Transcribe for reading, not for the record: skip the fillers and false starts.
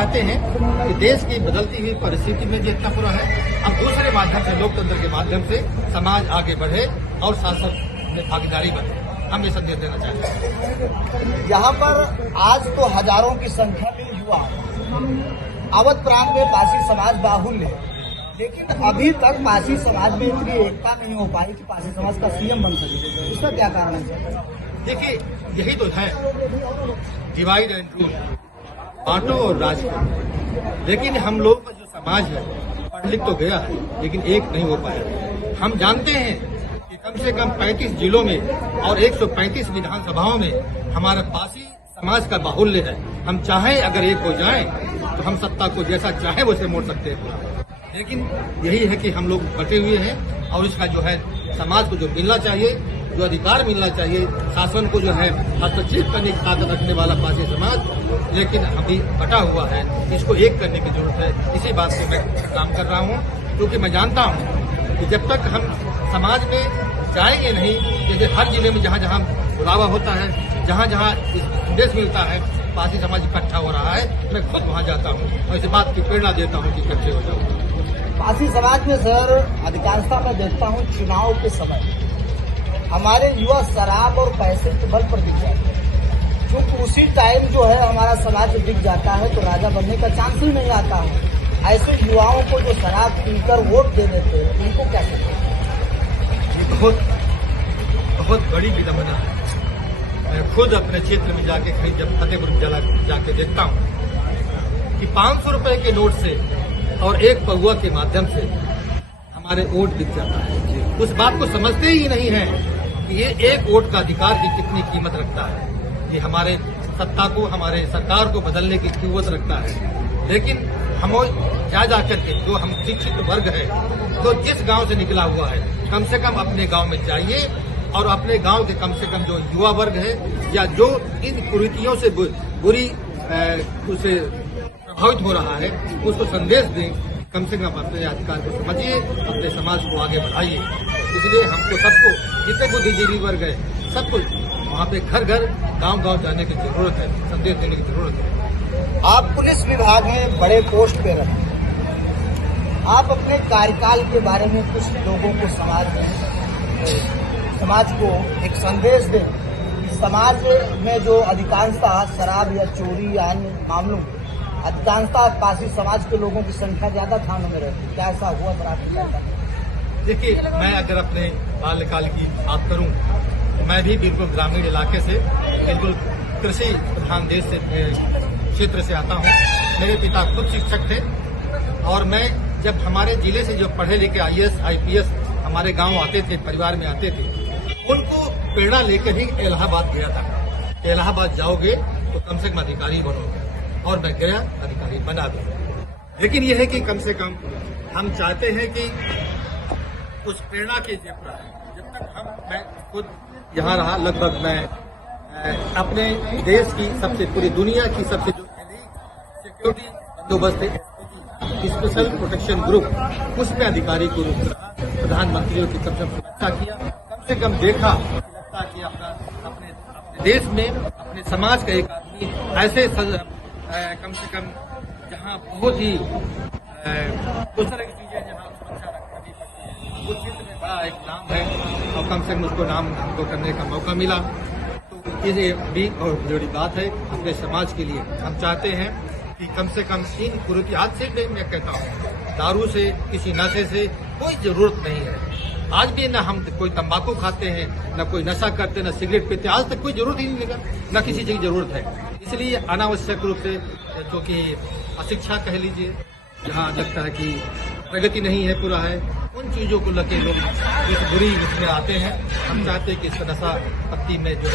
चाहते हैं कि देश की बदलती हुई परिस्थिति में जो इतना पूरा है, अब दूसरे माध्यम से, लोकतंत्र के माध्यम से समाज आगे बढ़े और शासक में भागीदारी बने। हम ये संदेश देना चाहते हैं। यहाँ पर आज तो हजारों की संख्या में युवा अवध प्रांत में पासी समाज बाहुल्य है, लेकिन अभी तक पासी समाज में इतनी एकता नहीं हो पाई कि पासी समाज का सीएम बन सके। इसका क्या कारण है? देखिए, यही तो है, डिवाइड एंड रूल, बांटो और राज करो। लेकिन हम लोग का जो समाज है पढ़ लिख तो गया है, लेकिन एक नहीं हो पाया। हम जानते हैं कि कम से कम 35 जिलों में और 135 विधानसभाओं में हमारा पासी समाज का बाहुल्य है। हम चाहें अगर एक हो जाएं तो हम सत्ता को जैसा चाहे वैसे मोड़ सकते हैं, लेकिन यही है कि हम लोग बटे हुए हैं और इसका जो है समाज को जो मिलना चाहिए, जो अधिकार मिलना चाहिए, शासन को जो है हस्तक्षेप करने की ताकत रखने वाला पासी समाज, लेकिन अभी बटा हुआ है। इसको एक करने की जरूरत है। इसी बात से मैं काम कर रहा हूँ, क्योंकि मैं जानता हूँ कि जब तक हम समाज में जाएंगे नहीं, जैसे हर जिले में जहाँ जहाँ बुलावा होता है, जहाँ जहाँ संदेश मिलता है, पासी समाज इकट्ठा हो रहा है, मैं खुद वहाँ जाता हूँ और इस बात की प्रेरणा देता हूँ कि इकट्ठे हो जाओ। पासी समाज में सर अधिकांशता मैं देखता हूँ चुनाव के समय हमारे युवा शराब और पैसे के बल पर बिक जाते हैं, क्योंकि उसी टाइम जो है हमारा समाज बिक जाता है तो राजा बनने का चांस ही नहीं आता है। ऐसे युवाओं को जो शराब पीकर वोट दे देते हैं, उनको क्या कहते हैं? बहुत बड़ी विडंबना है। मैं खुद अपने क्षेत्र में जाके कहीं जब फतेहपुर में जाके देखता हूँ कि 500 रुपए के नोट से और एक पौवा के माध्यम से हमारे वोट बिक जाता है। उस बात को समझते ही नहीं है कि ये एक वोट का अधिकार की कितनी कीमत रखता है, ये हमारे सत्ता को, हमारे सरकार को बदलने की कीमत रखता है। लेकिन हम जा करके जो हम शिक्षित वर्ग है, तो जिस गांव से निकला हुआ है, कम से कम अपने गांव में जाइए और अपने गांव के कम से कम जो युवा वर्ग है या जो इन कुरीतियों से बुरी उसे प्रभावित हो रहा है, उसको संदेश दें। कम से कम अपने अधिकार को समझिए, अपने समाज को आगे बढ़ाइए। इसलिए हमको सबको, जितने बुद्धिजीवी वर्ग है, सबको वहाँ पे घर घर, गांव गांव जाने की जरूरत है, संदेश देने की जरूरत है। आप पुलिस विभाग में बड़े पोस्ट पे रहे, आप अपने कार्यकाल के बारे में कुछ लोगों को, समाज को एक संदेश दें। समाज में जो अधिकांशता शराब या चोरी या अन्य मामलों, अधिकांशता पासी समाज के लोगों की संख्या ज्यादा थानों में रहती, क्या ऐसा हुआ सर आपके? देखिए, मैं अगर अपने बाल्यकाल की बात करूं, मैं भी बिल्कुल ग्रामीण इलाके से, बिल्कुल कृषि प्रधान देश से क्षेत्र से आता हूं। मेरे पिता खुद शिक्षक थे और मैं जब हमारे जिले से जो पढ़े लिखे IAS IPS हमारे गांव आते थे, परिवार में आते थे, उनको प्रेरणा लेकर ही इलाहाबाद गया था। इलाहाबाद जाओगे तो कम से कम अधिकारी बनोगे, और मैं गया, अधिकारी बना दूंगा। लेकिन यह है कि कम से कम हम चाहते हैं कि उस प्रेरणा के जब तक मैं खुद यहाँ रहा, लगभग मैं अपने देश की सबसे, पूरी दुनिया की सबसे जो सिक्योरिटी बंदोबस्त है, स्पेशल प्रोटेक्शन ग्रुप, उसमें अधिकारी के रूप में प्रधानमंत्रियों की कम से कम सुरक्षा किया, कम से कम देखा कि अपने देश में, अपने समाज का एक आदमी ऐसे कम से कम जहाँ बहुत ही दूसरे की चीजें जहाँ सुरक्षा रखनी पड़ती है, उस क्षेत्र में बड़ा एक नाम है और कम से कम उसको नाम हमको करने का मौका मिला। तो ये भी और बड़ी बात है अपने समाज के लिए। हम चाहते हैं कि कम से कम इन कुरीति, आज से मैं कहता हूँ, दारू से, किसी नशे से कोई जरूरत नहीं है। आज भी न हम कोई तंबाकू खाते हैं, न कोई नशा करते, न सिगरेट पीते, आज तक कोई जरूरत ही नहीं लगा, न किसी चीज की जरूरत है। इसलिए अनावश्यक रूप से, क्योंकि अशिक्षा कह लीजिए, जहाँ लगता है कि प्रगति नहीं है, पूरा है, उन चीजों को लेकर लोग इस बुरी उसमें आते हैं। हम चाहते हैं कि इस नशा पत्ती में जो